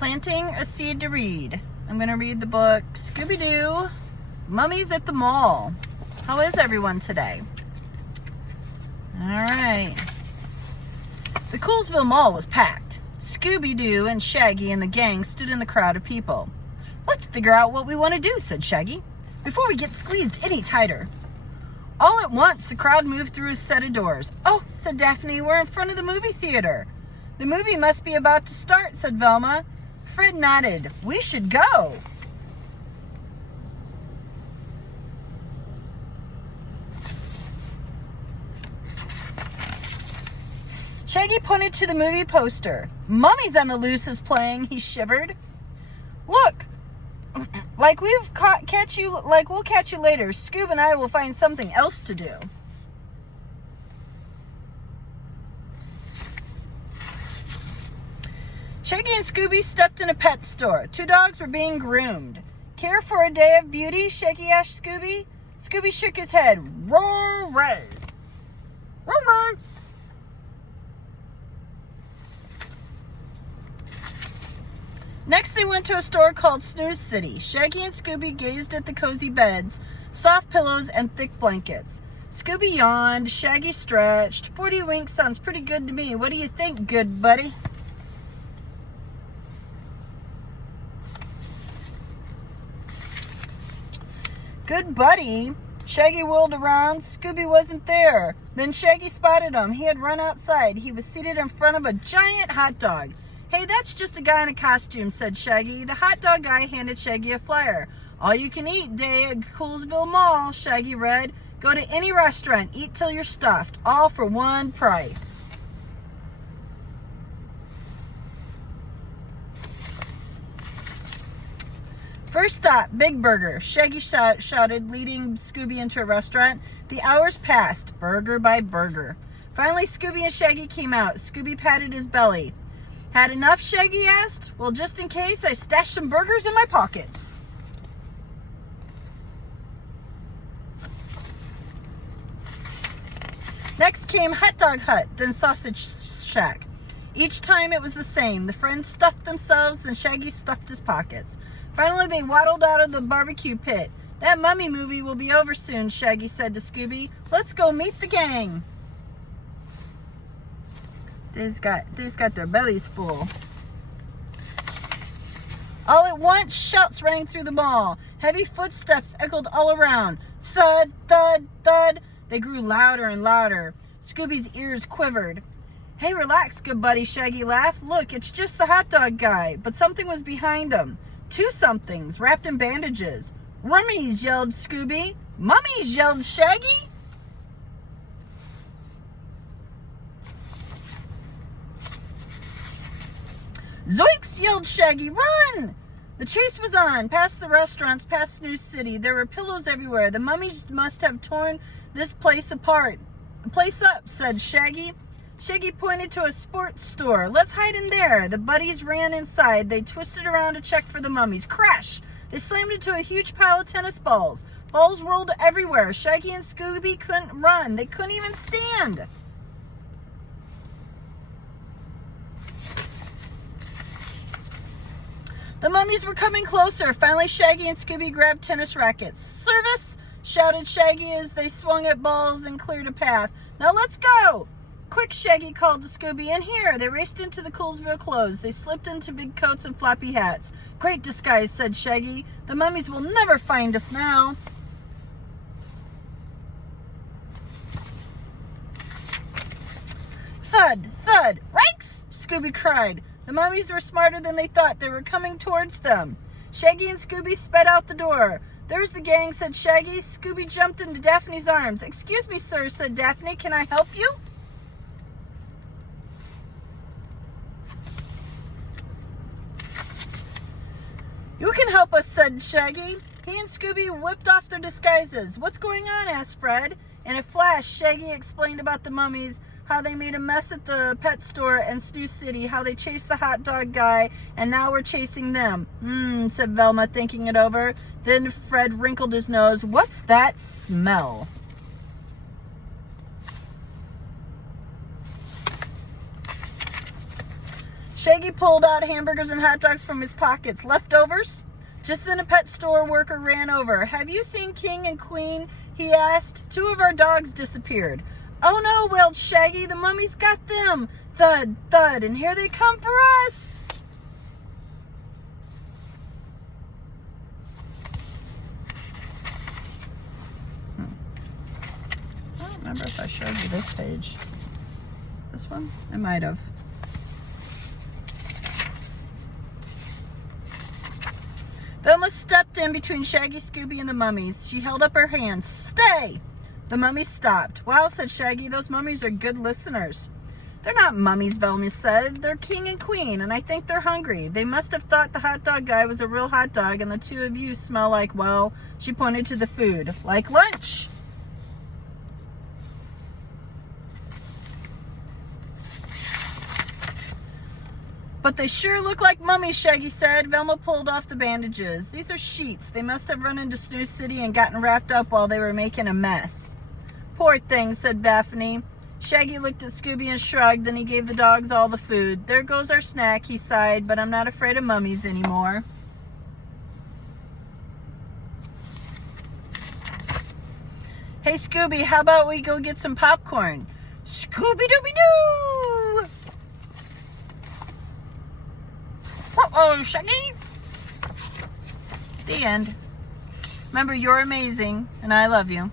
Planting a seed to read. I'm going to read the book Scooby-Doo, Mummies at the Mall. How is everyone today? All right. The Coolsville Mall was packed. Scooby-Doo and Shaggy and the gang stood in the crowd of people. "Let's figure out what we want to do," said Shaggy, "before we get squeezed any tighter." All at once, the crowd moved through a set of doors. "Oh," said Daphne, "we're in front of the movie theater." "The movie must be about to start," said Velma. Fred nodded. "We should go." Shaggy pointed to the movie poster. "Mummies on the Loose is playing," he shivered. "Look, like we'll catch you later. Scoob and I will find something else to do." Shaggy and Scooby stepped in a pet store. 2 dogs were being groomed. "Care for a day of beauty?" Shaggy asked Scooby. Scooby shook his head. "Roar, ray. Roar, ray." Next, they went to a store called Snooze City. Shaggy and Scooby gazed at the cozy beds, soft pillows, and thick blankets. Scooby yawned. Shaggy stretched. 40 winks sounds pretty good to me. What do you think, good buddy? Good buddy? Shaggy whirled around. Scooby wasn't there. Then Shaggy spotted him. He had run outside. He was seated in front of a giant hot dog. "Hey, that's just a guy in a costume," said Shaggy. The hot dog guy handed Shaggy a flyer. "All you can eat day at Coolsville Mall," Shaggy read. "Go to any restaurant, eat till you're stuffed, all for one price." "First stop, Big Burger," Shaggy shouted, leading Scooby into a restaurant. The hours passed, burger by burger. Finally, Scooby and Shaggy came out. Scooby patted his belly. "Had enough?" Shaggy asked. "Well, just in case, I stashed some burgers in my pockets." Next came Hot Dog Hut, then Sausage Shack. Each time it was the same. The friends stuffed themselves, then Shaggy stuffed his pockets. Finally, they waddled out of the barbecue pit. "That mummy movie will be over soon," Shaggy said to Scooby. "Let's go meet the gang." They've got their bellies full. All at once, shouts rang through the mall. Heavy footsteps echoed all around. Thud, thud, thud. They grew louder and louder. Scooby's ears quivered. "Hey, relax, good buddy," Shaggy laughed. "Look, it's just the hot dog guy." But something was behind him. 2 somethings, wrapped in bandages. "Mummies!" yelled Scooby. "Mummies!" yelled Shaggy. "Zoinks!" yelled Shaggy. "Run!" The chase was on, past the restaurants, past Snooze City. There were pillows everywhere. "The mummies must have torn this place apart." "Place up," said Shaggy. Shaggy pointed to a sports store. "Let's hide in there." The buddies ran inside. They twisted around to check for the mummies. Crash! They slammed into a huge pile of tennis balls. Balls rolled everywhere. Shaggy and Scooby couldn't run. They couldn't even stand. The mummies were coming closer. Finally, Shaggy and Scooby grabbed tennis rackets. "Service!" shouted Shaggy as they swung at balls and cleared a path. "Now let's go!" "Quick!" Shaggy called to Scooby. "In here!" They raced into the Coolsville clothes. They slipped into big coats and floppy hats. "Great disguise," said Shaggy. "The mummies will never find us now." Thud! Thud! "Rikes!" Scooby cried. The mummies were smarter than they thought. They were coming towards them. Shaggy and Scooby sped out the door. "There's the gang," said Shaggy. Scooby jumped into Daphne's arms. "Excuse me, sir," said Daphne. "Can I help you?" "You can help us," said Shaggy. He and Scooby whipped off their disguises. "What's going on?" asked Fred. In a flash, Shaggy explained about the mummies, how they made a mess at the pet store and Snooze City, how they chased the hot dog guy, and now we're chasing them. Said Velma, thinking it over. Then Fred wrinkled his nose. "What's that smell?" Shaggy pulled out hamburgers and hot dogs from his pockets. Leftovers? Just then a pet store worker ran over. Have you seen King and Queen? He asked. 2 of our dogs disappeared. Oh no, wailed Shaggy. The mummies got them. Thud, thud, and here they come for us. I don't remember if I showed you this page. This one? I might have. Velma stepped in between Shaggy, Scooby, and the mummies. She held up her hand. Stay! The mummies stopped. Wow, said Shaggy, those mummies are good listeners. They're not mummies, Velma said. They're King and Queen, and I think they're hungry. They must have thought the hot dog guy was a real hot dog, and the 2 of you smell like, well, she pointed to the food, like lunch. But they sure look like mummies, Shaggy said. Velma pulled off the bandages. These are sheets. They must have run into Snooze City and gotten wrapped up while they were making a mess. Poor things, said Daphne. Shaggy looked at Scooby and shrugged, then he gave the dogs all the food. There goes our snack, he sighed, but I'm not afraid of mummies anymore. Hey, Scooby, how about we go get some popcorn? Scooby-Dooby-Doo! Uh-oh, Shaggy! The end. Remember, you're amazing, and I love you.